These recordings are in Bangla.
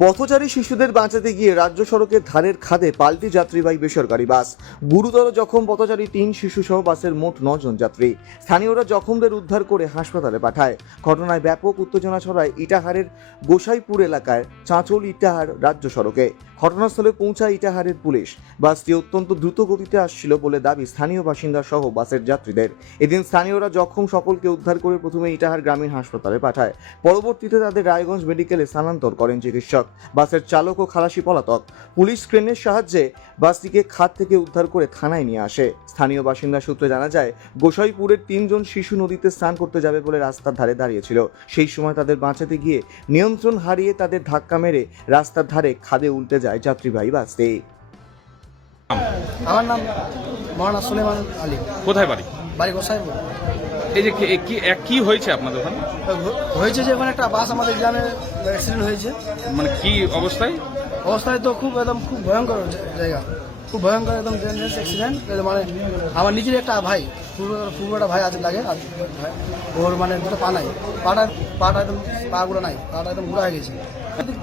পথচারী শিশুদের বাঁচাতে গিয়ে রাজ্য সড়কের ধারের খাদে পাল্টি যাত্রীবাহী বেসরকারি বাস। গুরুতর জখম পথচারী তিন শিশুসহ বাসের মোট নজন যাত্রী। স্থানীয়রা জখমদের উদ্ধার করে হাসপাতালে পাঠায়। ঘটনায় ব্যাপক উত্তেজনা ছড়ায় ইটাহারের গোসাইপুর এলাকায় চাঁচল ইটাহার রাজ্য সড়কে। ঘটনাস্থলে পৌঁছায় ইটাহারের পুলিশ। বাসটি অত্যন্ত দ্রুত গতিতে আসছিল বলে দাবি স্থানীয় বাসিন্দা সহ বাসের যাত্রীদের। এদিন স্থানীয়রা জখম সকলকে উদ্ধার করে প্রথমে ইটাহার গ্রামীণ হাসপাতালে পাঠায়। পরবর্তীতে তাদের রায়গঞ্জ মেডিকেলে স্থানান্তর করেন চিকিৎসক। বাসের চালক ও খালাসি পলাতক। পুলিশ ক্রেনের সাহায্যে বাসটিকে খাদ থেকে উদ্ধার করে থানায় নিয়ে আসে। স্থানীয় বাসিন্দা সূত্রে জানা যায় গোসাইপুরের তিনজন শিশু নদীতে স্নান করতে যাবে বলে রাস্তার ধারে দাঁড়িয়েছিল। সেই সময় তাদের বাঁচাতে গিয়ে নিয়ন্ত্রণ হারিয়ে তাদের ধাক্কা মেরে রাস্তার ধারে খাদে উল্টে যায় যাত্রীবাহী বাসটি। আমার নাম মহানা সুলেমান আলী। কোথায় বাড়ি? বাড়ি গোসাইপুর। এই যে কি- কি হয়েছে আপনাদের ওখানে হয়েছে যে ওখানে একটা বাস আমাদের গ্রামে অ্যাক্সিডেন্ট হয়েছে। মানে কি অবস্থায়? অবস্থায় তো খুব একদম খুব ভয়ঙ্কর জায়গা। খুব ভয়ঙ্কর একদম ডেঞ্জারাস অ্যাক্সিডেন্ট মানে আমার নিজের একটা ভাই পূর্ব পূর্ব একটা ভাই আছে লাগে আর ভাই ওর মানে দুটো পা নাই। পাটা পাটা একদম পাগুলো নাই পাটা একদম গুঁড়া হয়ে গেছে।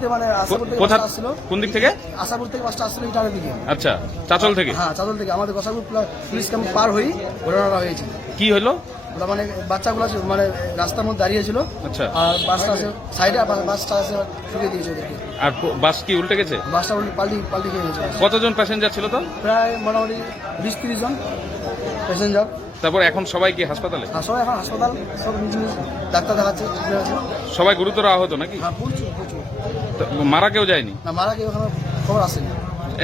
মানে আসাপুর থেকে আসছিল। কোন দিক থেকে? আসাপুর থেকে বাসটা আসছিল ইটারের দিকে। আচ্ছা চাচল থেকে? হ্যাঁ চাদল থেকে। আমাদের গোসাইপুর পুলিশ ক্যাম্প পার হয়েই ঘটনাটা হয়েছে। কি হলো? ওরা মানে বাচ্চাগুলো আছে, মানে রাস্তার মধ্যে দাঁড়িয়েছিল আচ্ছা। আর বাসটা আছে সাইডে আর বাসটা আছে ঠুকে দিয়েছে ওদেরকে। আর বাস কি উল্টে গেছে? বাসটা উল্টে পাল্টি পাল্টি খেয়ে গেছে কতজন প্যাসেঞ্জার ছিল তো? প্রায় মোটামুটি বিশ তিরিশ জন প্যাসেঞ্জার তারপর এখন সবাই কি হাসপাতালে? আর সবাই এখন হাসপাতাল সব নিজ নিজ ডাক্তার দেখাচ্ছে সবাই গুরুতর আহত নাকি? হ্যাঁ মারা কেউ যায়নি? না মারা গিয়ে ওখানে খবর আসেনি।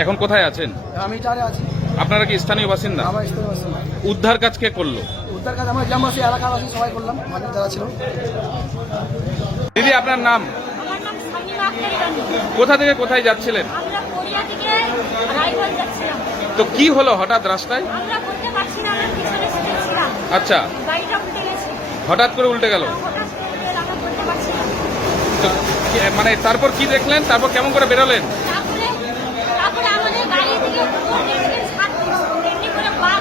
এখন কোথায় আছেন? আমি টারে আছি। আপনারা কি স্থানীয় বাসিন্দা? আমার স্থানীয় বাসিন্দা। উদ্ধার কাজ কে করল? উদ্ধার কাজ আমরা গ্রামবাসী এলাকাবাসী সবাই করলাম মানে যারা ছিল। দিদি আপনার নাম? আমার নাম শামিমা আক্তার রানী কোথা থেকে কোথায় যাচ্ছিলেন? তো কি হলো হঠাৎ রাস্তায়? আচ্ছা। হঠাৎ করে উল্টে গেল? মানে তারপর কি দেখলেন? তারপর কেমন করে বেরোলেন তারপরে তারপরে আমাদের গাড়ি থেকে অনেক থেকে ছাদ দিয়েছে। এমনি করে পা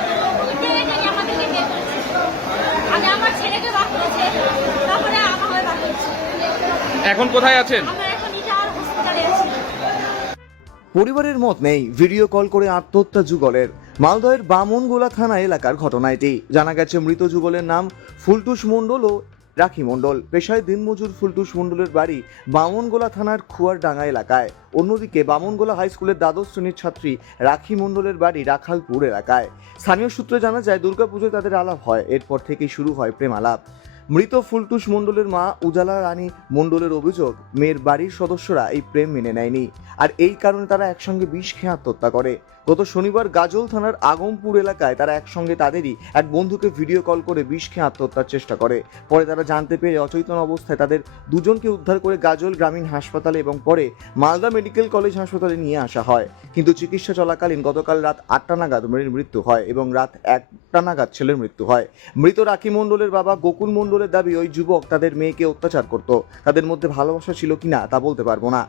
উল্টে গেছে আমাদেরকে বের করেছে আগে আমার ছেলেকে বার করেছে তারপরে আমাকে বার করেছে এখন কোথায় আছেন? আমরা এখন ইটার হসপিটালে আছি। পরিবারের মত নেই ভিডিও কল করে আত্মহত্যা যুগলের। মালদহের বামনগোলা থানা এলাকার ঘটনা এটি। জানা গেছে মৃত যুগলের নাম ফুলটুস মণ্ডল ও রাখি মণ্ডল। পেশায় দিনমজুর ফুলটুস মণ্ডলের বাড়ি বামনগোলা থানার খুয়ারডাঙ্গা এলাকায়। অন্যদিকে বামনগোলা হাই স্কুলের দ্বাদশ শ্রেণির ছাত্রী রাখি মণ্ডলের বাড়ি রাখালপুর এলাকায়। স্থানীয় সূত্রে জানা যায় দুর্গাপুজোয় তাদের আলাপ হয় এরপর থেকেই শুরু হয় প্রেম আলাপ মৃত ফুলটুস মণ্ডলের মা উজালা রানী মণ্ডলের অভিযোগ, মেয়ের বাড়ির সদস্যরা এই প্রেম মেনে নেয়নি। আর এই কারণে তারা একসঙ্গে বিষ খেয়ে আত্মহত্যা করে। গত শনিবার গাজল থানার আগমপুর এলাকায় তারা একসঙ্গে তাদেরই এক বন্ধুকে ভিডিও কল করে বিষ খেয়ে আত্মহত্যার চেষ্টা করে। পরে তারা জানতে পেরে অচৈতন অবস্থায় তাদের দুজনকে উদ্ধার করে গাজল গ্রামীণ হাসপাতালে এবং পরে মালদা মেডিকেল কলেজ হাসপাতালে নিয়ে আসা হয়। কিন্তু চিকিৎসা চলাকালীন গতকাল রাত আটটা নাগাদ মেয়ের মৃত্যু হয় এবং রাত একটা নাগাদ ছেলের মৃত্যু হয়। মৃত রাখি মণ্ডলের বাবা গোকুল মণ্ডলের দাবি, ওই যুবক তাদের মেয়েকে অত্যাচার করত। তাদের মধ্যে ভালোবাসা ছিল কিনা তা বলতে পারব না।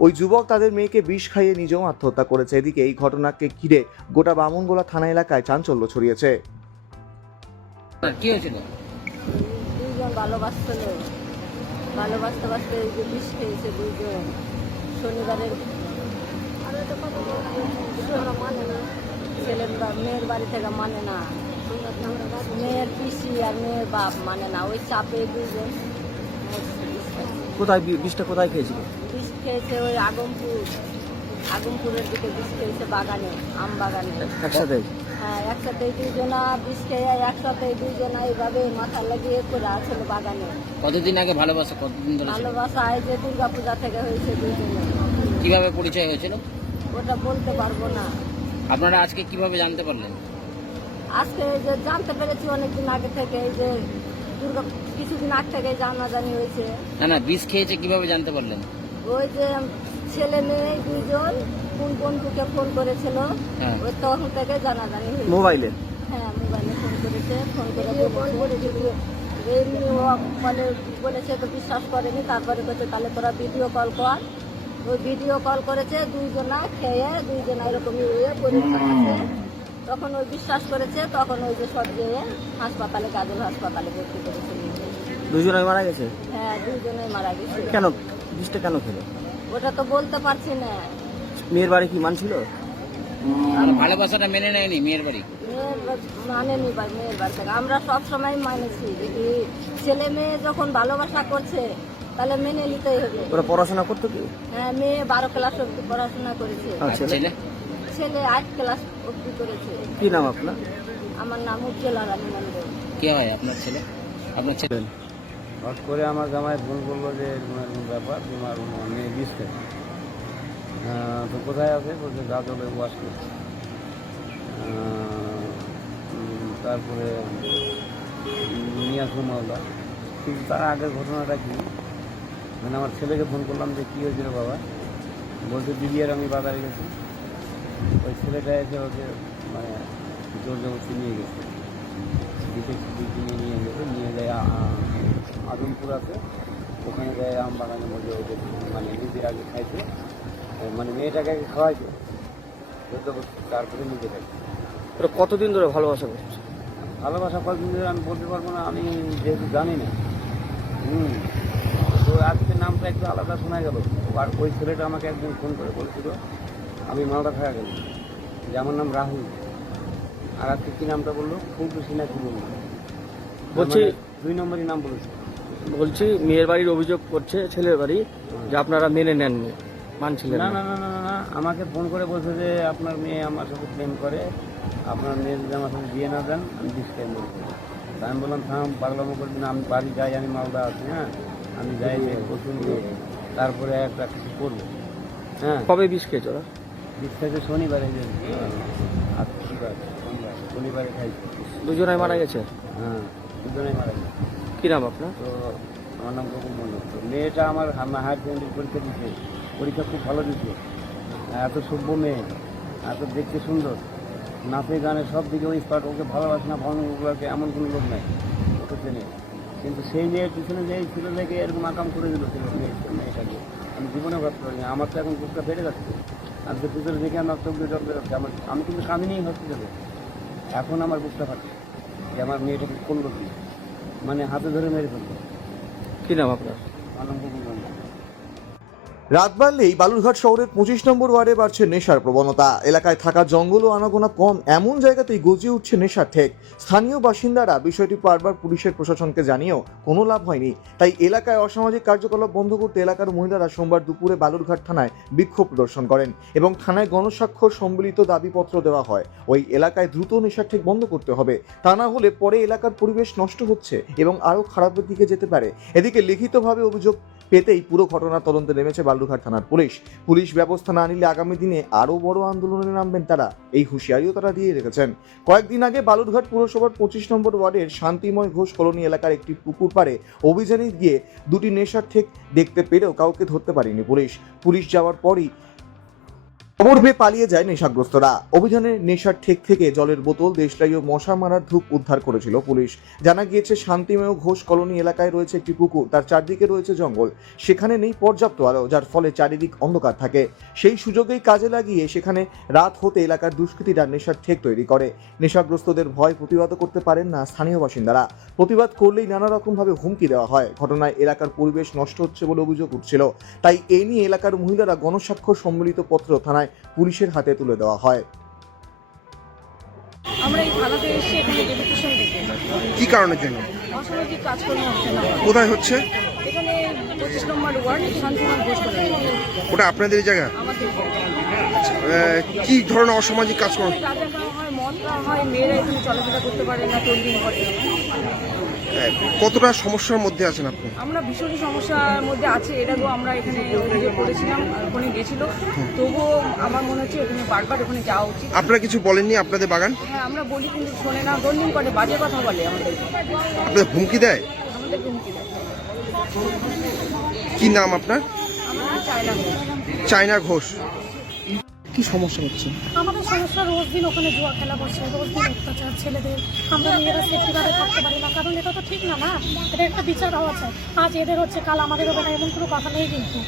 ওই যুবক তাদের মেয়েকে বিষ খাইয়ে নিজেও আত্মহত্যা করেছে। এদিকে এই ঘটনাকে ঘিরে গোটা বামনগোলা থানা এলাকায় চাঞ্চল্য ছড়িয়েছে। কি হয়েছিল? দুইজন ভালোবাসছিল ভালোবাসতে বাসতে এই যে বিষ খেয়েছে দুইজন। শনিবারের মানে না ছেলের মেয়ের বাড়ি থেকে মানে না। মেয়ের পিসি আর মেয়ের বাপ মানে না ওই চাপে খাইছে। কোথায় বিষটা কোথায় খেয়েছিল? খেয়েছে ওই আগমপুর আগমপুরের দিকে বিষ খেয়েছে বাগানে আম বাগানে। একসাথে? হ্যাঁ একসাথে দুইজনা বিষ খেয়ে একসাথে দুইজনা এইভাবে মাথা লাগিয়ে করে আছিল বাগানে। কতদিন আগে ভালোবাসা? কতদিন ধরে ভালোবাসা এই যে দুর্গা পূজা থেকে হয়েছে দুইজনে কীভাবে পরিচয় হয়েছিল? ওটা বলতে পারব না। আপনারা আজকে কীভাবে জানতে পারলেন? আজকে এই যে জানতে পেরেছি অনেকদিন আগে থেকে এই যে দুর্গা কিছুদিন আগ থেকে জানাজানি হয়েছে। না না বিষ খেয়েছে কীভাবে জানতে পারলেন? ওই যে ছেলে মেয়ে দুইজন কোন বন্ধুকে ফোন করেছিল হ্যাঁ। ওই তখন থেকে জানাজানি মোবাইলে? হ্যাঁ মোবাইলে ফোন করেছে ফোন করে বলেছে। ও বলে বলেছে তো বিশ্বাস করেনি তারপরে বলছে তাহলে তোরা ভিডিও কল কর। ওই ভিডিও কল করেছে দুইজনা খেয়ে দুইজনা এরকম ইয়ে পরীক্ষা তখন ওই বিশ্বাস করেছে তখন ওই যে সব যেয়ে হাসপাতালে গাজল হাসপাতালে ভর্তি করেছে। দুজনে মারা গেছে? হ্যাঁ দুইজনেই মারা গেছে। কেন বিষটা কেন খেলো? ওটা তো বলতে পারছি না। মেয়ের বাড়ি কি মানছিল মানে ভালোবাসাটা মেনে নেয়নি মেয়ের বাড়ি। মেয়ের মানেনি মেয়ের বাড়ি থেকে। আমরা সব সময় মানেছি যদি ছেলে মেয়ে যখন ভালোবাসা করছে তাহলে মেনে নিতেই হবে। ওরা পড়াশোনা করতো কি? হ্যাঁ মেয়ে বারো ক্লাস অব্দি পড়াশোনা করেছে। আর ছেলে? ছেলে? আট ক্লাস অব্দি করেছে। কি নাম আপনার? আমার নাম উজ্জ্বলা রানী মন্ডল কে হয় আপনার ছেলে? আপনার ছেলে? হট করে আমার জামাই ফোন করল যে এরকম এরকম ব্যাপার, তোমার মেয়ে বিষ তো কোথায় আছে? বলছে, গা জলে ওয়াশ করছে। তারপরে আসলো মালদা। কিন্তু তার আগের ঘটনাটা কি? মানে আমার ছেলেকে ফোন করলাম যে, কী হয়েছিল বাবা? বলছে, দিদি আর আমি বাজারে গেছি। ওই ছেলেটা এসে ওকে মানে জোর জবরদস্তি নিয়ে গেছে। নিয়ে গেছে, নিয়ে যায় আদমপুর আছে। ওখানে যায় আম বাগানের মধ্যে ওদের মানে নিজের আগে খাইছে। মানে মেয়েটাকে আগে খাওয়াইছে। জোর জবরদস্তি তারপরে নিজে খাইছে ওরা কতদিন ধরে ভালোবাসা করছে? ভালোবাসা কতদিন ধরে আমি বলতে পারব না আমি যেহেতু জানি না। হুম। তো আজকে নামটা একটু আলাদা শোনা গেল। আর ওই ছেলেটা আমাকে একদিন ফোন করে বলেছিল আমি মালদা থাকা গেল যে আমার নাম রাহুল। আর আজকে কী নামটা বলল? ফুলটু সিনহা কি বলল। বলছি- মানে দুই নম্বরই নাম বলেছে। বলছি মেয়ের বাড়ির অভিযোগ করছে ছেলের বাড়ি যে আপনারা মেনে নেননি মানছিলেন না না। না না না আমাকে ফোন করে বলছে যে আপনার মেয়ে আমার সাথে প্রেম করে আপনার মেয়ে যদি আমার সাথে বিয়ে না দেন আমি করব। তা আমি বললাম থাম পাগলামো করবি না আমি বাড়ি যাই আমি মালদা আছি হ্যাঁ? আমি যাই প্রচুর তারপরে একটা কিছু করব হ্যাঁ? কবে বিষ খেয়েছে ওরা? বিশ থেকে শনিবারে? শনিবার শনিবারে খাইছি। দুজনাই মারা গেছে? হ্যাঁ দুজনেই মারা গেছে। কি নাম আপনার? তো আমার নাম গৌতম মন্ডল তো মেয়েটা আমার হায়ার সেকেন্ডারি পরীক্ষা দিচ্ছে পরীক্ষা খুব ভালো দিচ্ছে এত সভ্য মেয়ে, এত দেখতে সুন্দর। নাচে, গানে সব দিকে ওই স্পার্ট ওকে ভালোবাসে না ভালোগুলোকে এমন কোনো লোক নাই। ওকে চেনে। কিন্তু সেই মেয়ের পিছনে যে ছিল থেকে এরকম আকাম করে দিল মেয়েটাকে। আমি জীবনে ভাবতে পারি। আমার তো এখন বুকটা বেড়ে যাচ্ছে। আজকে পিছনে দেখে আমার চোখ দিয়ে জল বেরোচ্ছে আমার আমি কিন্তু কামিনি হসপিটালে এখন আমার বুকটা ফাটছে যে আমার মেয়েটাকে করল কি মানে হাতে ধরে মেরে ফেলল কি নাম আপনার? মন্ডল রাত বাড়লেই বালুরঘাট শহরের পঁচিশ নম্বর ওয়ার্ডে বাড়ছে নেশার প্রবণতা। এলাকায় থাকা জঙ্গল ও আনাগোনা কম, এমন জায়গাতেই গজিয়ে উঠছে নেশার ঠেক। স্থানীয় বাসিন্দারা বিষয়টি বারবার পুলিশের প্রশাসনকে জানিয়েও কোনো লাভ হয়নি। তাই এলাকায় অসামাজিক কার্যকলাপ বন্ধ করতে এলাকার মহিলারা সোমবার দুপুরে বালুরঘাট থানায় বিক্ষোভ প্রদর্শন করেন এবং থানায় গণস্বাক্ষর সম্বলিত দাবিপত্র দেওয়া হয়। ওই এলাকায় দ্রুত নেশার ঠেক বন্ধ করতে হবে। তা না হলে পরে এলাকার পরিবেশ নষ্ট হচ্ছে এবং আরও খারাপের দিকে যেতে পারে। এদিকে লিখিতভাবে অভিযোগ পেতেই পুরো ঘটনা তদন্তে নেমেছে বালুরঘাট থানার পুলিশ। পুলিশ ব্যবস্থা না নিলে আগামী দিনে আরও বড় আন্দোলনে নামবেন তারা। এই হুঁশিয়ারিও তারা দিয়ে রেখেছেন। কয়েকদিন আগে বালুরঘাট পুরসভার পঁচিশ নম্বর ওয়ার্ডের শান্তিময় ঘোষ কলোনি এলাকার একটি পুকুর পাড়ে অভিযানে গিয়ে দুটি নেশার ঠেক দেখতে পেরেও কাউকে ধরতে পারেনি পুলিশ। পুলিশ যাওয়ার পরই পেয়ে পালিয়ে যায় নেশাগ্রস্তরা। অভিযানে নেশার ঠেক থেকে জলের বোতল, দেশলাই ও মশা মারার ধূপ উদ্ধার করেছিল পুলিশ। জানা গিয়েছে, শান্তিময় ঘোষ কলোনি এলাকায় রয়েছে একটি পুকুর, তার চারদিকে রয়েছে জঙ্গল। সেখানে নেই পর্যাপ্ত আলো, যার ফলে চারিদিক অন্ধকার থাকে। সেই সুযোগেই কাজে লাগিয়ে সেখানে রাত হতে এলাকার দুষ্কৃতীরা নেশার ঠেক তৈরি করে। নেশাগ্রস্তদের ভয় প্রতিবাদ করতে পারেন না স্থানীয় বাসিন্দারা। প্রতিবাদ করলেই নানা রকমভাবে হুমকি দেওয়া হয়। ঘটনায় এলাকার পরিবেশ নষ্ট হচ্ছে বলে অভিযোগ উঠছিল। তাই এ নিয়ে এলাকার মহিলারা গণস্বাক্ষর সম্মিলিত পত্র থানায় পুলিশের হাতে তুলে দেওয়া হয়। আমরা এই থানাতে এসেছি এখানে ডেপুটেশন দিতে কি কারণের জন্য? অসামাজিক কাজকর্ম হচ্ছে না। কোথায় হচ্ছে? এখানে পঁচিশ নম্বর ওয়ার্ড শান্তিমান ঘোষ ওটা আপনাদের জায়গা? আমাদের। কি ধরনের অসামাজিক কাজ করেন হয় মদ হয় মেয়েরা এখানে চলাফেরা করতে পারে না চল্লিশ করে কতটা সমস্যার মধ্যে আছেন আপনি? আমরা ভীষণ সমস্যার মধ্যে আছি এর আগেও আমরা এখানে অভিযোগ করেছিলাম ওখানে গেছিল। তবুও আমার মনে হচ্ছে এখানে বারবার ওখানে যাওয়া উচিত। আপনারা কিছু বলেননি আপনাদের বাগান? হ্যাঁ আমরা বলি কিন্তু শোনে না দন্ডিং করে বাজে কথা বলে আমাদের। আপনাদের হুমকি দেয়? আমাদের হুমকি দেয়। কি নাম আপনার? আমরা চাই না চায়না ঘোষ। কি সমস্যা হচ্ছে? আমাদের সমস্যা রোজ দিন ওখানে জুয়া খেলা করছে রোজ দিন অত্যাচার ছেলেদের। আমরা মেয়েরা সেফটিভাবে থাকতে পারি না কারণ এটা তো ঠিক না না। এটা একটা বিচার হওয়া চাই। আজ এদের হচ্ছে কাল আমাদের হবে না এমন কোনো কথা নেই কিন্তু।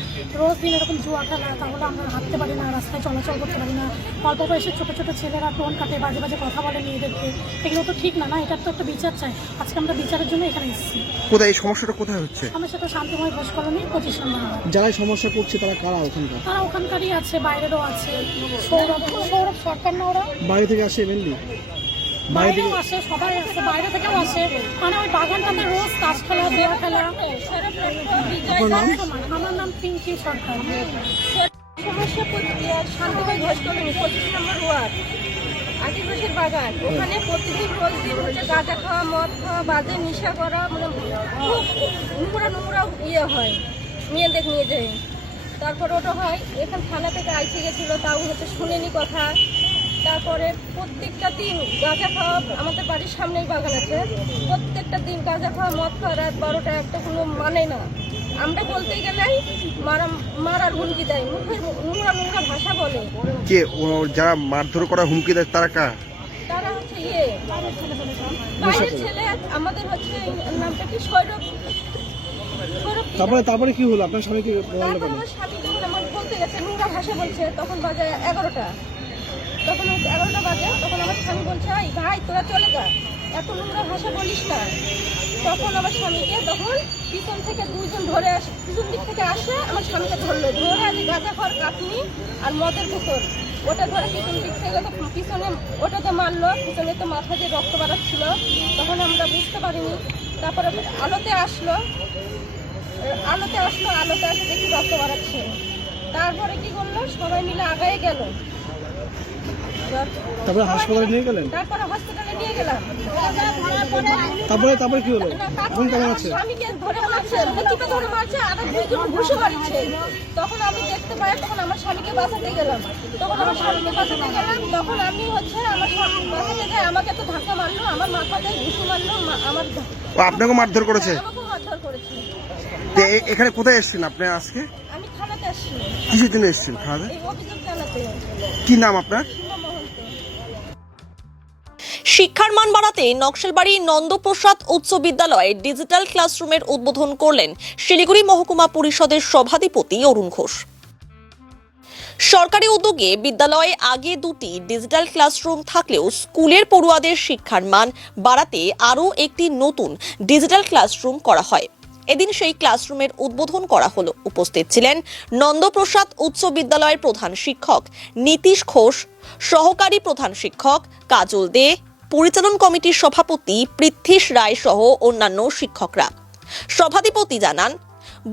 রোজ দিন এরকম জুয়া খেলা তাহলে আমরা হাঁটতে পারি না রাস্তায় চলাচল করতে পারি না। অল্প বয়সে ছোটো ছোটো ছেলেরা টোন কাটে বাজে বাজে কথা বলে মেয়েদেরকে। এগুলো তো ঠিক না না এটার তো একটা বিচার চাই। আজকে আমরা বিচারের জন্য এখানে এসেছি। কোথায় এই সমস্যাটা কোথায় হচ্ছে? আমার সাথে শান্তিময় ঘোষ কলোনি পঁচিশ নম্বর যারা সমস্যা করছে তারা কারা ওখানকার? তারা ওখানকারই আছে বাইরেরও আছে। সৌরভ সৌরভ সরকার না ওরা? বাইরে থেকে আসে মেনলি বাইরেও আসে সবাই আসে বাইরে থেকেও আসে। মানে ওই বাগানটাতে রোজ তাস খেলা দেওয়া খেলা। আমার নাম পিঙ্কি সরকার। সমস্যা প্রতিক্রিয়া শান্তিময় ঘোষ কলোনি পঁচিশ নম্বর ওয়ার্ড ঘোষের বাগান। ওখানে প্রতিদিন রোজ দিন হচ্ছে গাঁজা খাওয়া মদ খাওয়া বাজে নেশা করা মানে খুব নোংরা নোংরা ইয়ে হয় মেয়েদের নিয়ে যায়। তারপরে ওটা হয় এখান থানা থেকে আইসে গেছিল তাও হচ্ছে শুনেনি কথা। তারপরে প্রত্যেকটা দিন গাঁজা খাওয়া আমাদের বাড়ির সামনেই বাগান আছে। প্রত্যেকটা দিন গাঁজা খাওয়া মদ খাওয়া রাত বারোটা একটা কোনো মানে না। আমরা বলতে গেলেই মারা মারার হুমকি দেয় মুখের নোংরা নোংরা ভাষা বলে। কে? ও যারা মারধর করা হুমকি দেয় তারা কারা? তারা হচ্ছে ইয়ে। বাইরের ছেলে আমাদের হচ্ছে নামটা কি? সৌরভ কি? তারপরে তারপরে কি হলো? আপনার বলল তারপর স্বামী যখন আমার বলতে গেছে নোংরা ভাষা বলছে, তখন বাজে এগারোটা। তখন এগারোটা বাজে, তখন আমার স্বামী বলছে ভাই, তোরা চলে যা। এত নোংরা ভাষা বলিস না তখন আমার স্বামীকে তখন পিছন থেকে দুইজন ধরে আস, পিছন দিক থেকে আসে, আমার স্বামীকে ধরলো। ধরে আজ গাঁজা খড় কাটনি আর মদের বোতল ওটা ধরে পিছন দিক থেকে তো পিছনে, ওটা তো মারলো, পিছনে তো মাথা দিয়ে রক্ত বাড়াচ্ছিল তখন আমরা বুঝতে পারিনি। তারপরে আলোতে আসলো। আলোতে আসলো আলোতে আসে দেখি রক্ত বাড়াচ্ছে। তারপরে কি করল? সবাই মিলে আগায় গেল। তারপরে হাসপাতালে নিয়ে গেলেন? তারপরে হসপিটালে নিয়ে গেলাম। তারপরে তারপরে কি হলো? এখন কেমন আছে? স্বামীকে ধরে মারছে ধরে মারছে আর দুইজন ঘুষে মারছে তখন আমি দেখতে পাই তখন আমার স্বামীকে বাঁচাতে গেলাম। তখন আমার স্বামীকে বাঁচাতে গেলাম। তখন আমি হচ্ছে আমার স্বামী বাঁচাতে যাই আমাকে তো ধাক্কা মারলো আমার মাথাতে ঘুষি মারলো আমার ও আপনাকে মারধর করেছে? এখানে কোথায় এসেছেন আপনি আজকে? কিসের জন্য এসেছেন খাওয়া কি নাম আপনার? শিক্ষার মান বাড়াতে নকশালবাড়ি নন্দপ্রসাদ উচ্চ বিদ্যালয়ে ডিজিটাল ক্লাসরুমের উদ্বোধন করলেন শিলিগুড়ি মহকুমা পরিষদের সভাধিপতি অরুণ ঘোষ। সরকারি উদ্যোগে বিদ্যালয়ে আগে দুটি ডিজিটাল ক্লাসরুম থাকলেও স্কুলের পড়ুয়াদের শিক্ষার মান বাড়াতে আরও একটি নতুন ডিজিটাল ক্লাসরুম করা হয়। এদিন সেই ক্লাসরুমের উদ্বোধন করা হলো। উপস্থিত ছিলেন নন্দপ্রসাদ উচ্চ বিদ্যালয়ের প্রধান শিক্ষক, নীতিশ ঘোষ, সহকারী প্রধান শিক্ষক, কাজল দে, পরিচালন কমিটির সভাপতি পৃথ্বীশ রায় সহ অন্যান্য শিক্ষকরা। সভাধিপতি জানান,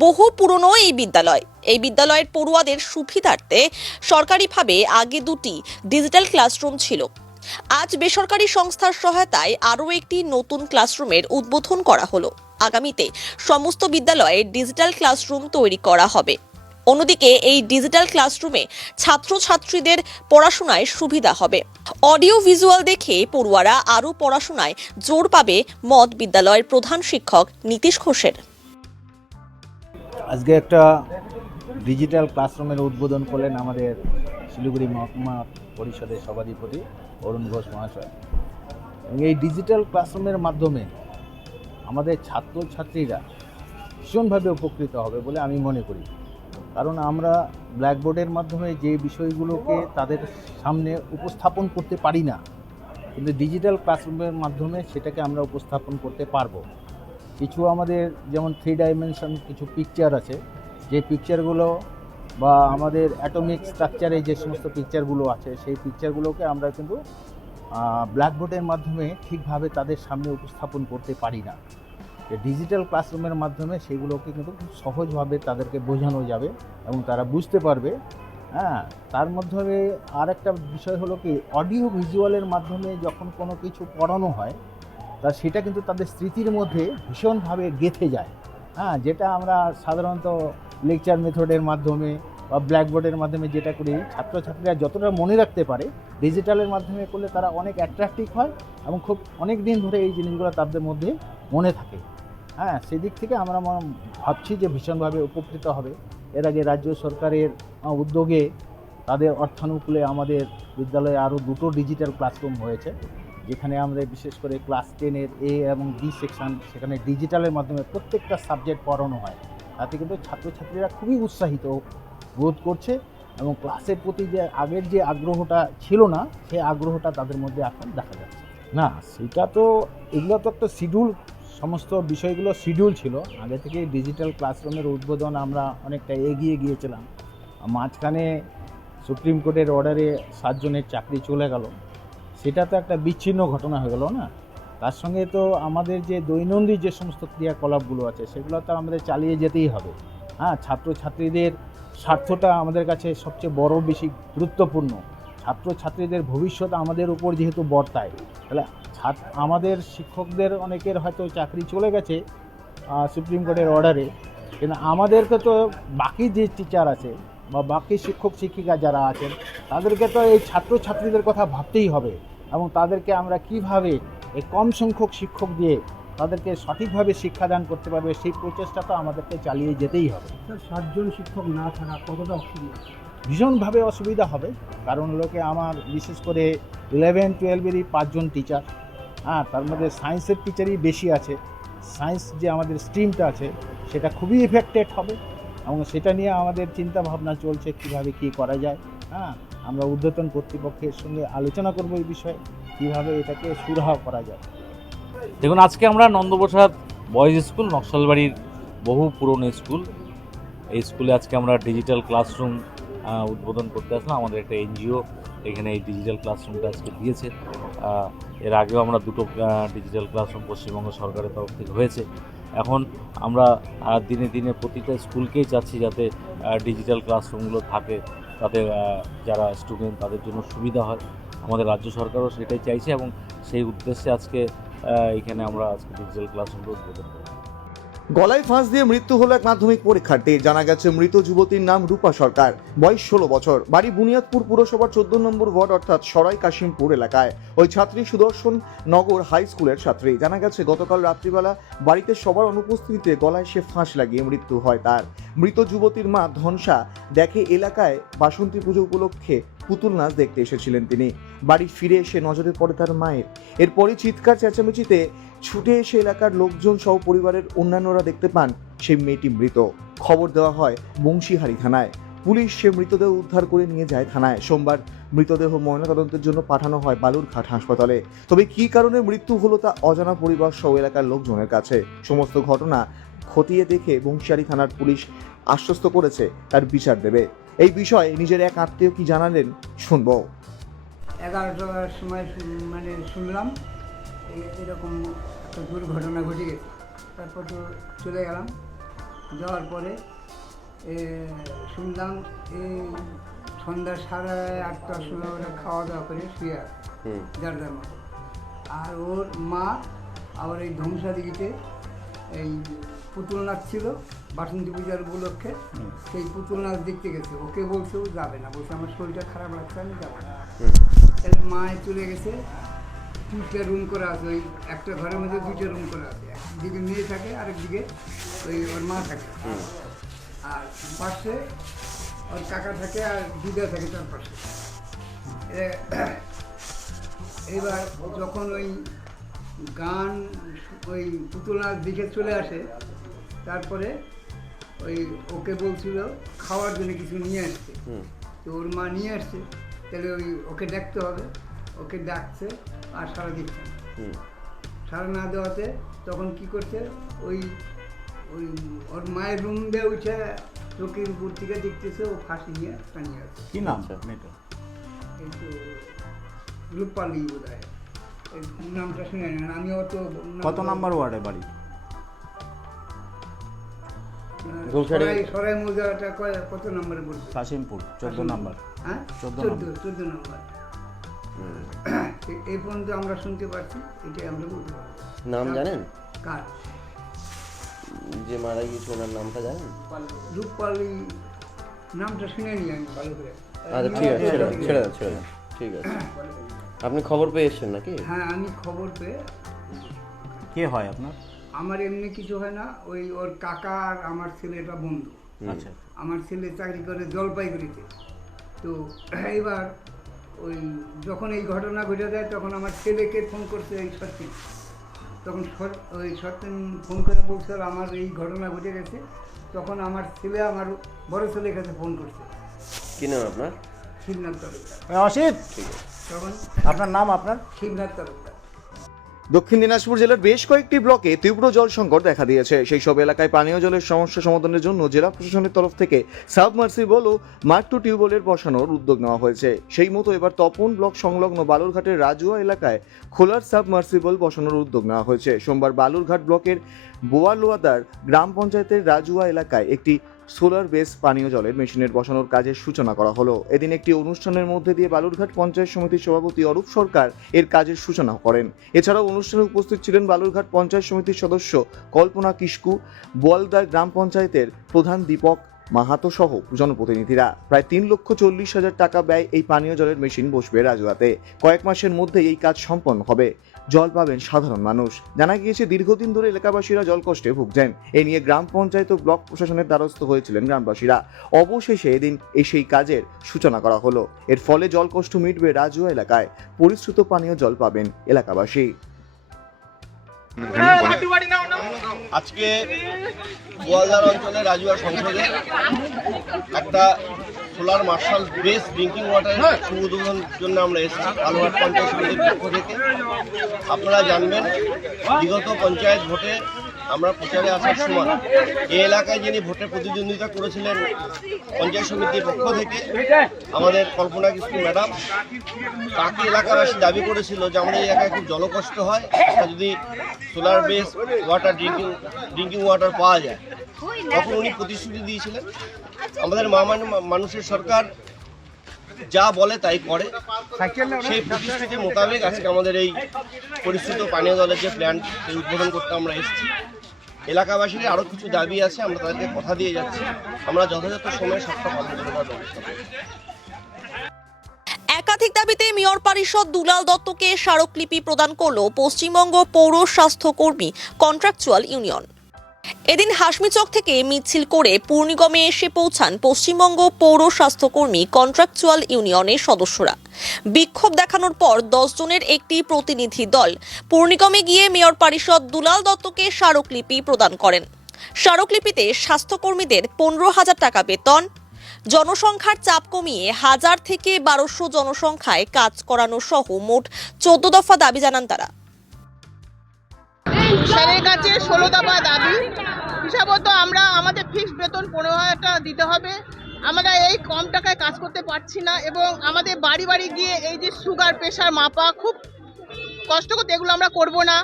বহু পুরনো এই বিদ্যালয়, এই বিদ্যালয়ের পড়ুয়াদের সুবিধার্থে সরকারিভাবে আগে দুটি ডিজিটাল ক্লাসরুম ছিল। আজ বেসরকারি সংস্থার সহায়তায় আরও একটি নতুন ক্লাসরুমের উদ্বোধন করা হলো। আগামীতে সমস্ত বিদ্যালয়ে ডিজিটাল ক্লাসরুম তৈরি করা হবে। অন্যদিকে এই ডিজিটাল ক্লাসরুমে ছাত্রছাত্রীদের পড়াশোনায় সুবিধা হবে। অডিও ভিজুয়াল দেখে পড়ুয়ারা আরও পড়াশোনায় জোর পাবে মত বিদ্যালয়ের প্রধান শিক্ষক নীতিশ ঘোষের। আজকে একটা ডিজিটাল ক্লাসরুমের উদ্বোধন করলেন আমাদের শিলিগুড়ি মহকুমা পরিষদের সভাধিপতি অরুণ ঘোষ মহাশয়। এই ডিজিটাল ক্লাসরুমের মাধ্যমে আমাদের ছাত্রছাত্রীরা ভীষণভাবে উপকৃত হবে বলে আমি মনে করি। কারণ আমরা ব্ল্যাকবোর্ডের মাধ্যমে যে বিষয়গুলোকে তাদের সামনে উপস্থাপন করতে পারি না, কিন্তু ডিজিটাল ক্লাসরুমের মাধ্যমে সেটাকে আমরা উপস্থাপন করতে পারব। কিছু আমাদের যেমন থ্রি ডাইমেনশন কিছু পিকচার আছে, যে পিকচারগুলো বা আমাদের অ্যাটমিক স্ট্রাকচারে যে সমস্ত পিকচারগুলো আছে, সেই পিকচারগুলোকে আমরা কিন্তু ব্ল্যাকবোর্ডের মাধ্যমে ঠিকভাবে তাদের সামনে উপস্থাপন করতে পারি না। ডিজিটাল ক্লাসরুমের মাধ্যমে সেগুলোকে কিন্তু খুব সহজভাবে তাদেরকে বোঝানো যাবে এবং তারা বুঝতে পারবে। হ্যাঁ তার মাধ্যমে আর একটা বিষয় হলো কি অডিও ভিজুয়ালের মাধ্যমে যখন কোনো কিছু পড়ানো হয়, তা সেটা কিন্তু তাদের স্মৃতির মধ্যে ভীষণভাবে গেঁথে যায়। হ্যাঁ যেটা আমরা সাধারণত লেকচার মেথডের মাধ্যমে বা ব্ল্যাকবোর্ডের মাধ্যমে যেটা করি ছাত্রছাত্রীরা যতটা মনে রাখতে পারে ডিজিটালের মাধ্যমে করলে তারা অনেক অ্যাট্রাকটিভ হয় এবং খুব অনেক দিন ধরে এই জিনিসগুলো তাদের মধ্যে মনে থাকে। হ্যাঁ সেদিক থেকে আমরা ভাবছি যে ভীষণভাবে উপকৃত হবে। এর আগে রাজ্য সরকারের উদ্যোগে তাদের অর্থানুকূলে আমাদের বিদ্যালয়ে আরও দুটো ডিজিটাল ক্লাসরুম হয়েছে, যেখানে আমরা বিশেষ করে ক্লাস টেনের এ এবং বি সেকশন সেখানে ডিজিটালের মাধ্যমে প্রত্যেকটা সাবজেক্ট পড়ানো হয়। তাতে কিন্তু ছাত্রছাত্রীরা খুবই উৎসাহিত বোধ করছে এবং ক্লাসের প্রতি যে আগের যে আগ্রহটা ছিল না সেই আগ্রহটা তাদের মধ্যে এখন দেখা যাচ্ছে। না, সেটা তো, এগুলো তো একটা শিডিউল, সমস্ত বিষয়গুলো শিডিউল ছিল। আগে থেকে ডিজিটাল ক্লাসরুমের উদ্বোধন আমরা অনেকটা এগিয়ে গিয়েছিলাম। মাঝখানে সুপ্রিম কোর্টের অর্ডারে সাতজনের চাকরি চলে গেল। সেটা তো একটা বিচ্ছিন্ন ঘটনা হয়ে গেল, না? তার সঙ্গে তো আমাদের যে দৈনন্দিন যে সমস্ত ক্রিয়াকলাপগুলো আছে, সেগুলো তো আমাদের চালিয়ে যেতেই হবে। হ্যাঁ ছাত্রছাত্রীদের স্বার্থটা আমাদের কাছে সবচেয়ে বড়, বেশি গুরুত্বপূর্ণ। ছাত্রছাত্রীদের ভবিষ্যৎ আমাদের উপর যেহেতু বর্তায়, তাহলে আমাদের শিক্ষকদের অনেকের হয়তো চাকরি চলে গেছে সুপ্রিম কোর্টের অর্ডারে, কিন্তু আমাদেরকে তো বাকি যে টিচার আছে বা বাকি শিক্ষক, শিক্ষিকা যারা আছেন, তাদেরকে তো এই ছাত্রছাত্রীদের কথা ভাবতেই হবে এবং তাদেরকে আমরা কীভাবে এই কম সংখ্যক শিক্ষক দিয়ে তাদেরকে সঠিকভাবে শিক্ষাদান করতে পারবে সেই প্রচেষ্টা তো আমাদেরকে চালিয়ে যেতেই হবে। সাতজন শিক্ষক না থাকা কতটা অসুবিধা? ভীষণভাবে অসুবিধা হবে কারণ লোকে আমার বিশেষ করে ইলেভেন টুয়েলভেরই পাঁচজন টিচার হ্যাঁ তার মধ্যে সায়েন্সের টিচারই বেশি আছে। সায়েন্স যে আমাদের স্ট্রিমটা আছে সেটা খুবই এফেক্টেড হবে এবং সেটা নিয়ে আমাদের চিন্তা ভাবনা চলছে কীভাবে কি করা যায়। হ্যাঁ আমরা ঊর্ধ্বতন কর্তৃপক্ষের সঙ্গে আলোচনা করব এই বিষয়ে, কীভাবে এটাকে সুরাহা করা যায়। দেখুন, আজকে আমরা নন্দপ্রসাদ বয়েজ স্কুল, নকশালবাড়ির বহু পুরনো স্কুল। এই স্কুলে আজকে আমরা ডিজিটাল ক্লাসরুম উদ্বোধন করতে আসলাম। আমাদের একটা এনজিও এখানে এই ডিজিটাল ক্লাসরুমটা আজকে দিয়েছে। এর আগেও আমরা দুটো ডিজিটাল ক্লাসরুম পশ্চিমবঙ্গ সরকারের তরফ থেকে হয়েছে। এখন আমরা দিনে দিনে প্রতিটা স্কুলকেই চাচ্ছি যাতে ডিজিটাল ক্লাসরুমগুলো থাকে। তাদের যারা স্টুডেন্ট তাদের জন্য সুবিধা হয়। আমাদের রাজ্য সরকারও সেটাই চাইছে এবং সেই উদ্দেশ্যে আজকে এখানে আমরা আজকে ডিজিটাল ক্লাসরুমটা উদ্বোধন করব গলায় ফাঁস দিয়ে মৃত্যু হলো এক মাধ্যমিক পরীক্ষার্থীর জানা গেছে, মৃত যুবতীর নাম রূপা সরকার। বয়স ষোলো বছর। বাড়ি বুনিয়াদপুর পুরসভার চোদ্দ নম্বর ওয়ার্ড, অর্থাৎ সরাই কাশিমপুর এলাকায়। ওই ছাত্রী সুদর্শন নগর হাই স্কুলের ছাত্রী। জানা গেছে, গতকাল রাত্রিবেলা বাড়িতে সবার অনুপস্থিতিতে গলায় সে ফাঁস লাগিয়ে মৃত্যু হয় তার। মৃত যুবতীর মা ধনসা দেখে এলাকায় বাসন্তী পুজো উপলক্ষে পুতুল নাচ দেখতে এসেছিলেন তিনি। বাড়ি ফিরে এসে নজরে পড়ে তার মায়ের। এরপরই চিৎকার, চেঁচামেচিতে ছুটে এসে এলাকার লোকজন সহ পরিবারের অন্যান্যরা দেখতে পান সেই মেয়েটি মৃত। খবর দেওয়া হয় বংশীহারি থানায়। পুলিশ সে মৃতদেহ উদ্ধার করে নিয়ে যায় থানায়। সোমবার মৃতদেহ ময়নাতদন্তের জন্য পাঠানো হয় বালুরঘাট হাসপাতালে। তবে কী কারণে মৃত্যু হলো তা অজানা পরিবার সহ এলাকার লোকজনের কাছে। সমস্ত ঘটনা খতিয়ে দেখে বংশীহারি থানার পুলিশ আশ্বস্ত করেছে, তার বিচার দেবে। এই বিষয়ে নিজের এক আত্মীয় কি জানালেন, শুনব। এগারোটার সময় মানে শুনলাম এরকম একটা দুর্ঘটনা ঘটে গেছে। তারপর তো চলে গেলাম। যাওয়ার পরে এ, শুনলাম এই সন্ধ্যা সাড়ে আটটার সময় ওরা খাওয়া দাওয়া করে শুয়ে আছে যার যার মতো। আর ওর মা আবার এই ধ্বংসা দিঘিতে এই পুতুল নাচ ছিল বাসন্তী পূজার উপলক্ষে সেই পুতুল নাচ দেখতে গেছে। ওকে বলছে ও যাবে না। বলছে আমার শরীরটা খারাপ লাগছে আমি যাব না। তাহলে মায় চলে গেছে। দুইটা রুম করা আছে ওই একটা ঘরের মধ্যে দুইটা রুম করা আছে। একদিকে মেয়ে থাকে আরেকদিকে ওই ওর মা থাকে। আর পাশে ওর কাকা থাকে আর দিদা থাকে তার পাশে। এবার যখন ওই গান ওই পুতুলার দিকে চলে আসে তারপরে ওই ওকে বলছিল খাওয়ার জন্য কিছু নিয়ে আসছে তো ওর মা নিয়ে আসছে তাহলে ওই ওকে দেখতে হবে। ওকে ডাকছে আর সারা দিচ্ছে না। সারা না দেওয়াতে তখন কি করছে ওই ওই ওর মায়ের রুম দিয়ে উঠে চোখের উপর থেকে দেখতেছে ও ফাঁসি নিয়ে টানিয়ে আছে কি নাম স্যার মেয়েটা? এই তো রূপালি বোধ হয় নামটা শুনে নেন আমি অত কত নাম্বার ওয়ার্ডে বাড়ি? সরাই মৌজাটা কত নম্বরে বলছে? কাশিমপুর চোদ্দ নাম্বার। হ্যাঁ? চোদ্দ চোদ্দ নম্বর। এই পর্যন্ত আমরা শুনতে পাচ্ছি এটাই আমরা বলতে পারব। নাম জানেন? কার? যে মারা গিয়েছে ওনার নামটা জানেন? রূপপালি নামটা শুনে নি আমি ভালো করে আচ্ছা ঠিক আছে ছেড়ে দাও ছেড়ে দাও ছেড়ে দাও। ঠিক আছে। আপনি খবর পেয়ে এসছেন নাকি? হ্যাঁ আমি খবর পেয়ে কে হয় আপনার? আমার এমনি কিছু হয় না ওই ওর কাকা আর আমার ছেলেটা বন্ধু। আচ্ছা। আমার ছেলে চাকরি করে জলপাইগুড়িতে। তো এইবার ওই যখন এই ঘটনা ঘটে যায় তখন আমার ছেলেকে ফোন করছে এই সত্যি। তখন ওই সত্যেন ফোন করে বলছে আমার এই ঘটনা ঘটে গেছে। তখন আমার ছেলে আমার বড় ছেলের কাছে ফোন করছে। কি নাম আপনার? শিবনাথ তালুকদার অসিত? তখন আপনার নাম আপনার? শিবনাথ তালুকদার দক্ষিণ দিনাজপুর জেলার বেশ কয়েকটি ব্লকে তীব্র জল সংকট দেখা দিয়েছে। সেই সব এলাকায় পানীয় জলের সমস্যা সমাধানের জন্য জেলা প্রশাসনের তরফ থেকে সাবমার্সিবল ও মার্টু টিউবওয়েলের বসানোর উদ্যোগ নেওয়া হয়েছে। সেই মতো এবার তপন ব্লক সংলগ্ন বালুরঘাটের রাজুয়া এলাকায় খোলার সাবমার্সিবল বসানোর উদ্যোগ নেওয়া হয়েছে। সোমবার বালুরঘাট ব্লকের বোয়ালোয়াদার গ্রাম পঞ্চায়েতের রাজুয়া এলাকায় একটি সোলার বেস পানীয় জলের মেশিনের বসানোর কাজের সূচনা করা হলো। এদিন একটি অনুষ্ঠানের মধ্যে দিয়ে বালুরঘাট পঞ্চায়েত সমিতির সভাপতি অরূপ সরকার এর কাজের সূচনা করেন। এছাড়াও অনুষ্ঠানে উপস্থিত ছিলেন বালুরঘাট পঞ্চায়েত সমিতির সদস্য কল্পনা কিস্কু বোয়ালদার গ্রাম পঞ্চায়েতের প্রধান দীপক মাহাতো সহ জনপ্রতিনিধিরা। প্রায় তিন লক্ষ চল্লিশ হাজার টাকা ব্যয় এই পানীয় জলের মেশিন বসবে রাজুয়াতে কয়েক মাসের মধ্যেই এই কাজ সম্পন্ন হবে। জল পাবেন সাধারণ মানুষ। জানা গিয়েছে, দীর্ঘদিন ধরে এলাকাবাসীরা জলকষ্টে ভুগছেন। এ নিয়ে গ্রাম পঞ্চায়েত ও ব্লক প্রশাসনের দ্বারস্থ হয়েছিলেন গ্রামবাসীরা। অবশেষে এদিন এই সেই কাজের সূচনা করা হলো। এর ফলে জলকষ্ট মিটবে রাজুয়া এলাকায়। পরিশ্রুত পানীয় জল পাবেন এলাকাবাসী। আজকে গোয়ালদার অঞ্চলে রাজুয়া সংসদে একটা solar marshal base drinking water শুভ উদ্বোধনের জন্য আমরা এসেছি আলোহাট পঞ্চায়েত সমিতির পক্ষ থেকে। আপনারা জানবেন বিগত পঞ্চায়েত ভোটে আমরা প্রচারে আসার সময় এই এলাকায় যিনি ভোটে প্রতিদ্বন্দ্বিতা করেছিলেন পঞ্চায়েত সমিতির পক্ষ থেকে, আমাদের কল্পনা কৃষ্ণ ম্যাডাম, তাকে এলাকাবাসী দাবি করেছিল যে আমাদের এলাকায় খুব জলকষ্ট হয় যদি solar base water drinking drinking water পাওয়া যায়। তখন উনি প্রতিশ্রুতি দিয়েছিলেন, আমাদের মামান্য মানুষের সরকার যা বলে তাই করে। সেই প্রতিশ্রুতি মোতাবেক আজকে আমাদের এই পরিশ্রুত পানীয় জলের যে প্ল্যান্ট উদ্বোধন করতে আমরা এসেছি। এলাকাবাসীর আরও কিছু দাবি আছে, আমরা তাদেরকে কথা দিয়ে যাচ্ছি। আমরা যথাযথ সময়ে সবটা কথা দেওয়ার ব্যবস্থা একাধিক দাবিতে মেয়র পরিষদ দুলাল দত্তকে স্মারকলিপি প্রদান করল পশ্চিমবঙ্গ পৌর স্বাস্থ্যকর্মী কন্ট্রাকচুয়াল ইউনিয়ন। এদিন হাসমিচক থেকে মিছিল করে পূর্ণিগমে এসে পৌঁছান পশ্চিমবঙ্গ পৌর স্বাস্থ্যকর্মী কন্ট্রাকচুয়াল ইউনিয়নের সদস্যরা। বিক্ষোভ দেখানোর পর জনের একটি প্রতিনিধি দল পূর্ণিগমে গিয়ে মেয়র পরিষদ দুলাল দত্তকে স্মারকলিপি প্রদান করেন। স্মারকলিপিতে স্বাস্থ্যকর্মীদের পনেরো হাজার টাকা বেতন, জনসংখ্যার চাপ কমিয়ে হাজার থেকে বারোশো জনসংখ্যায় কাজ করানো সহ মোট চোদ্দ দফা দাবি জানান তারা। স্যারের কাছে ষোলো দফা দাবি। হিসাবত আমরা, আমাদের ফিক্সড বেতন পনেরো হাজার টাকা দিতে হবে। আমরা এই কম টাকায় কাজ করতে পারছি না এবং আমাদের বাড়ি বাড়ি গিয়ে এই যে সুগার প্রেশার মাপা খুব কষ্ট করতে এগুলো আমরা করব না।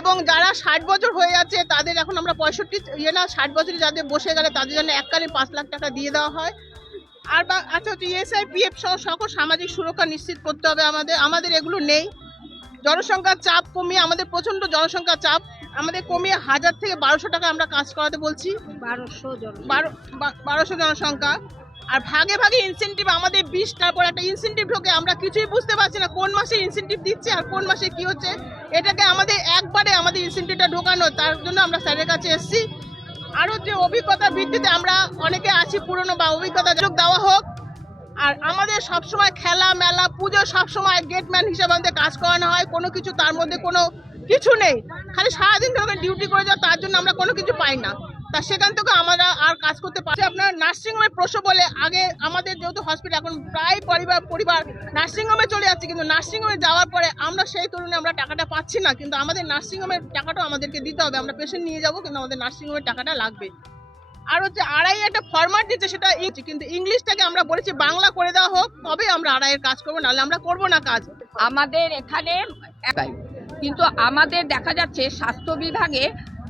এবং যারা ষাট বছর হয়ে যাচ্ছে, তাদের এখন আমরা পঁয়ষট্টি ইয়ে না, ষাট বছরে যাদের বসে গেলে তাদের জন্য এককালীন পাঁচ লাখ টাকা দিয়ে দেওয়া হয়। আর বা আচ্ছা হচ্ছে ইএসআই পিএফ সহ সকল সামাজিক সুরক্ষা নিশ্চিত করতে হবে আমাদের। আমাদের এগুলো নেই। জনসংখ্যার চাপ কমিয়ে আমাদের প্রচণ্ড জনসংখ্যার চাপ আমাদের কমিয়ে হাজার থেকে বারোশো টাকা আমরা কাজ করাতে বলছি। বারোশো জন বারো বা- বারোশো জনসংখ্যা। আর ভাগে ভাগে ইনসেন্টিভ আমাদের বিশ তারপর একটা ইনসেন্টিভ ঢোকে আমরা কিছুই বুঝতে পারছি না কোন মাসে ইনসেন্টিভ দিচ্ছে আর কোন মাসে কি হচ্ছে। এটাকে আমাদের একবারে আমাদের ইনসেন্টিভটা ঢোকানো তার জন্য আমরা স্যারের কাছে এসেছি। আরও যে অভিজ্ঞতার ভিত্তিতে আমরা অনেকে আছি পুরনো বা অভিজ্ঞতা যোগ দেওয়া হোক আর আমাদের সবসময় খেলা, মেলা, পুজো সবসময় গেটম্যান হিসেবে আমাদের কাজ করানো হয়। কোনো কিছু তার মধ্যে কোনো কিছু নেই। খালি সারাদিন ধরে ডিউটি করে যাও তার জন্য আমরা কোনো কিছু পাই না। তা সেখান থেকে আমরা আর কাজ করতে পারছি আপনার নার্সিংহোমের প্রসব বলে আগে আমাদের যেহেতু হসপিটাল এখন প্রায় পরিবার পরিবার নার্সিংহোমে চলে যাচ্ছে। কিন্তু নার্সিংহোমে যাওয়ার পরে আমরা সেই তরুণে আমরা টাকাটা পাচ্ছি না। কিন্তু আমাদের নার্সিংহোমের টাকাটাও আমাদেরকে দিতে হবে। আমরা পেশেন্ট নিয়ে যাব, কিন্তু আমাদের নার্সিংহোমের টাকাটা লাগবে। আর হচ্ছে আড়াই একটা ফরম্যাট দিচ্ছে সেটা কিন্তু ইংলিশটাকে আমরা বলেছি বাংলা করে দেওয়া হোক তবে আমরা আড়াইয়ের কাজ করব, নাহলে আমরা করব না কাজ। আমাদের এখানে কিন্তু আমাদের দেখা যাচ্ছে স্বাস্থ্য বিভাগে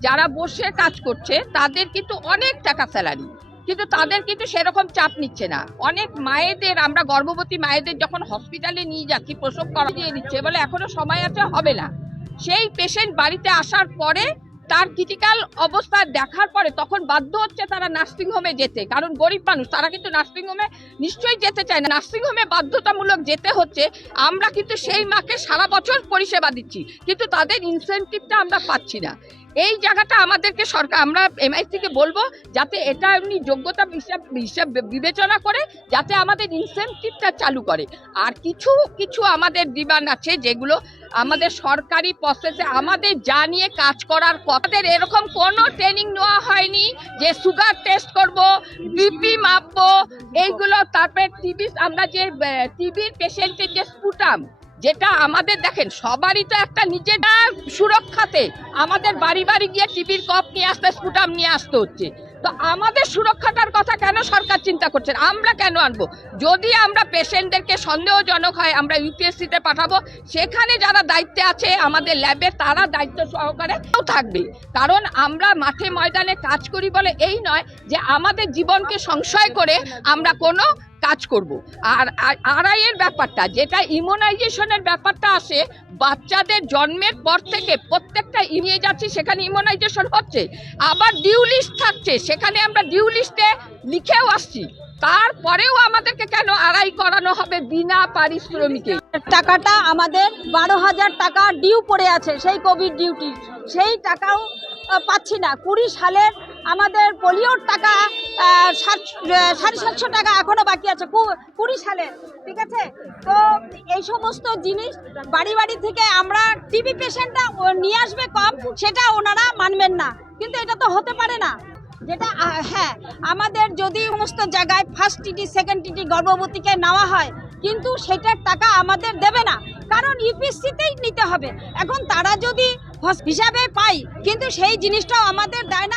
যারা বসে কাজ করছে, তাদের কিন্তু অনেক টাকা স্যালারি। কিন্তু তাদের কিন্তু সেরকম চাপ নিচ্ছে না। অনেক মায়েদের, আমরা গর্ভবতী মায়েদের যখন হসপিটালে নিয়ে যাচ্ছি, প্রসব করা দিয়ে দিচ্ছে বলে এখনও সময় আছে, হবে না। সেই পেশেন্ট বাড়িতে আসার পরে তার ক্রিটিক্যাল অবস্থা দেখার পরে তখন বাধ্য হচ্ছে তারা নার্সিং হোমে যেতে। কারণ গরিব মানুষ, তারা কিন্তু নার্সিং হোমে নিশ্চয়ই যেতে চায় না। নার্সিং হোমে বাধ্যতামূলক যেতে হচ্ছে। আমরা কিন্তু সেই মাকে সারা বছর পরিষেবা দিচ্ছি। কিন্তু তাদের ইনসেন্টিভটা আমরা পাচ্ছি না। এই জায়গাটা আমাদেরকে সরকার, আমরা এমআইসিকে বলব যাতে এটা এমনি যোগ্যতা হিসাব হিসাব বিবেচনা করে যাতে আমাদের ইনসেন্টিভটা চালু করে। আর কিছু কিছু আমাদের ডিমান্ড আছে যেগুলো আমাদের সরকারি প্রসেসে আমাদের জানিয়ে কাজ করার কথাদের এরকম কোনো ট্রেনিং নেওয়া হয়নি যে সুগার টেস্ট করব বিপি মাপবো, এইগুলো, তারপরে টিবি আমরা যে টিবির পেশেন্টের যে স্পুটাম যেটা আমাদের দেখেন, সবারই তো একটা নিজেরা সুরক্ষাতে আমাদের বাড়ি বাড়ি গিয়ে টিবির কপ নিয়ে আসতে স্পুটাম নিয়ে আসতে হচ্ছে। তো আমাদের সুরক্ষাটার কথা কেন সরকার চিন্তা করছেন? আমরা কেন আনব? যদি আমরা পেশেন্টদেরকে সন্দেহজনক হয়, আমরা ইউপিএসসিতে পাঠাবো, সেখানে যারা দায়িত্বে আছে আমাদের ল্যাবে তারা দায়িত্ব সহকারে থাকবে। কারণ আমরা মাঠে ময়দানে কাজ করি বলে এই নয় যে আমাদের জীবনকে সংশয় করে আমরা কোনো কাজ করব। আর আড়াই এর ব্যাপারটা, যেটা ইমিউনাইজেশনের ব্যাপারটা আসে, বাচ্চাদের জন্মের পর থেকে প্রত্যেকটা নিয়ে যাচ্ছি সেখানে ইমিউনাইজেশন হচ্ছে। আবার ডিউ লিস্ট থাকছে, সেখানে আমরা ডিউ লিস্টে লিখেও আসছি। তারপরেও আমাদেরকে কেন আড়াই করানো হবে বিনা পারিশ্রমিকে? টাকাটা আমাদের বারো হাজার টাকা ডিউ পড়ে আছে, সেই কোভিড ডিউটি সেই টাকাও পাচ্ছি না। কুড়ি সালের আমাদের পোলিওর টাকা সাড়ে সাতশো টাকা এখনও বাকি আছে কুড়ি সালে, ঠিক আছে? তো এই সমস্ত জিনিস বাড়ি বাড়ি থেকে আমরা টিবি পেশেন্টটা নিয়ে আসবে কম, সেটা ওনারা মানবেন না। কিন্তু এটা তো হতে পারে না। যেটা হ্যাঁ আমাদের যদি সমস্ত জায়গায় ফার্স্ট টিটি সেকেন্ড টিটি গর্ভবতীকে নেওয়া হয়, কিন্তু সেটার টাকা আমাদের দেবে না। কারণ ইউপিএসসিতেই নিতে হবে। এখন তারা যদি হিসাবে পাই কিন্তু সেই জিনিসটাও আমাদের দেয় না।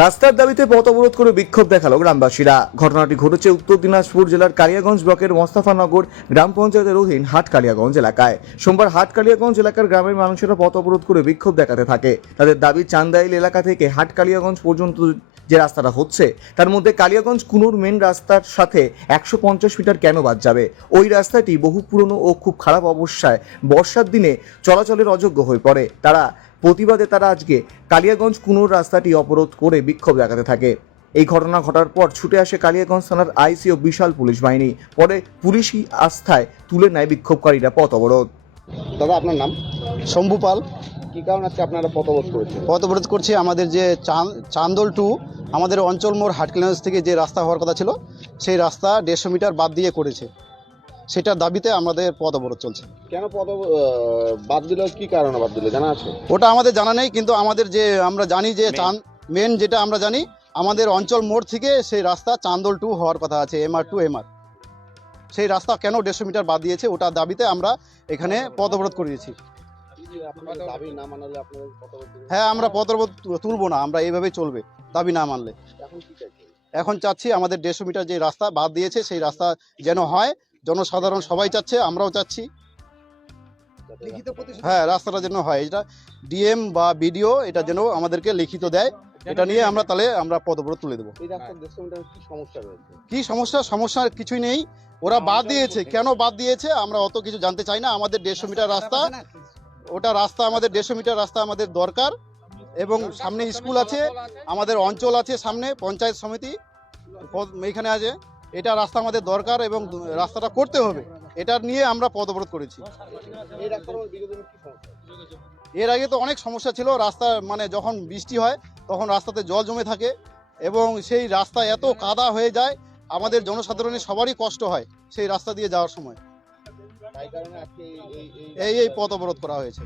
রাস্তার দাবিতে পথ অবরোধ করে বিক্ষোভ দেখাল গ্রামবাসীরা। ঘটনাটি ঘটেছে উত্তর দিনাজপুর জেলার কালিয়াগঞ্জ ব্লকের মোস্তাফানগর গ্রাম পঞ্চায়েতের অধীন হাট কালিয়াগঞ্জ এলাকায়। সোমবার হাট কালিয়াগঞ্জ এলাকার গ্রামের মানুষেরা পথ অবরোধ করে বিক্ষোভ দেখাতে থাকে। তাদের দাবি, চান্দাইল এলাকা থেকে হাট কালিয়াগঞ্জ পর্যন্ত যে রাস্তাটা হচ্ছে, তার মধ্যে কালিয়াগঞ্জ কুনুর মেন রাস্তার সাথে একশো পঞ্চাশ মিটার কেন বাদ যাবে? ওই রাস্তাটি বহু পুরনো ও খুব খারাপ অবস্থায় বর্ষার দিনে চলাচলের অযোগ্য হয়ে পড়ে। তারা প্রতিবাদে তারা আজকে কালিয়াগঞ্জ কুনুর রাস্তাটি অবরোধ করে বিক্ষোভ দেখাতে থাকে। এই ঘটনা ঘটার পর ছুটে আসে কালিয়াগঞ্জ থানার আইসি ও বিশাল পুলিশ বাহিনী। পরে পুলিশই আস্থায় তুলে নেয় বিক্ষোভকারীরা পথ অবরোধ। দাদা আপনার নাম? শম্ভু পাল। কি কারণ আছে আপনারা পথবোধ করেছেন? পথ অবরোধ করছি আমাদের যে চান- চান্দোল টু আমাদের অঞ্চল মোড় হাটকিলাঞ্জ থেকে যে রাস্তা হওয়ার কথা ছিল সেই রাস্তা দেড়শো মিটার বাদ দিয়ে করেছে। সেটার দাবিতে আমাদের পথ অবরোধ চলছে। কেন পথ বাদ দিল? কি কারণে বাদ দিল? জানা আছে? ওটা আমাদের জানা নেই কিন্তু আমাদের যে আমরা জানি যে চান মেন যেটা আমরা জানি আমাদের অঞ্চল মোড় থেকে সেই রাস্তা চান্দোল টু হওয়ার কথা আছে এমআর টু এমআর সেই রাস্তা কেন দেড়শো মিটার বাদ দিয়েছে ওটার দাবিতে আমরা এখানে পথ অবরোধ করিয়েছি হ্যাঁ আমরা পথ অবরোধ তুলবো না আমরা এইভাবেই চলবে দাবি না মানলে। এখন কি চাইছেন? এখন চাচ্ছি আমাদের দেড়শো মিটার যে রাস্তা বাদ দিয়েছে সেই রাস্তা যেন হয় জনসাধারণ সবাই চাচ্ছে আমরাও চাচ্ছি। হ্যাঁ রাস্তাটা যেন হয় এটা ডিএম বা বিডিও এটা যেন আমাদেরকে লিখিত দেয় এটা নিয়ে আমরা তাহলে আমরা পদব্রত তুলে দেবো। কি সমস্যা রয়েছে? কি সমস্যা? সমস্যা কিছুই নেই। ওরা বাদ দিয়েছে। কেন বাদ দিয়েছে? আমরা অত কিছু জানতে চাই না। আমাদের দেড়শো মিটার রাস্তা ওটা রাস্তা আমাদের দেড়শো মিটার রাস্তা আমাদের দরকার। এবং সামনে স্কুল আছে আমাদের অঞ্চল আছে সামনে পঞ্চায়েত সমিতি এইখানে আছে। এটা রাস্তা আমাদের দরকার এবং রাস্তাটা করতে হবে। এটা নিয়ে আমরা পদ অবরোধ করেছি। এর আগে তো অনেক সমস্যা ছিল, রাস্তা মানে যখন বৃষ্টি হয়, তখন রাস্তাতে জল জমে থাকে এবং সেই রাস্তা এত কাদা হয়ে যায়, আমাদের জনসাধারণের সবারই কষ্ট হয় সেই রাস্তা দিয়ে যাওয়ার সময়। এই এই পথ অবরোধ করা হয়েছে।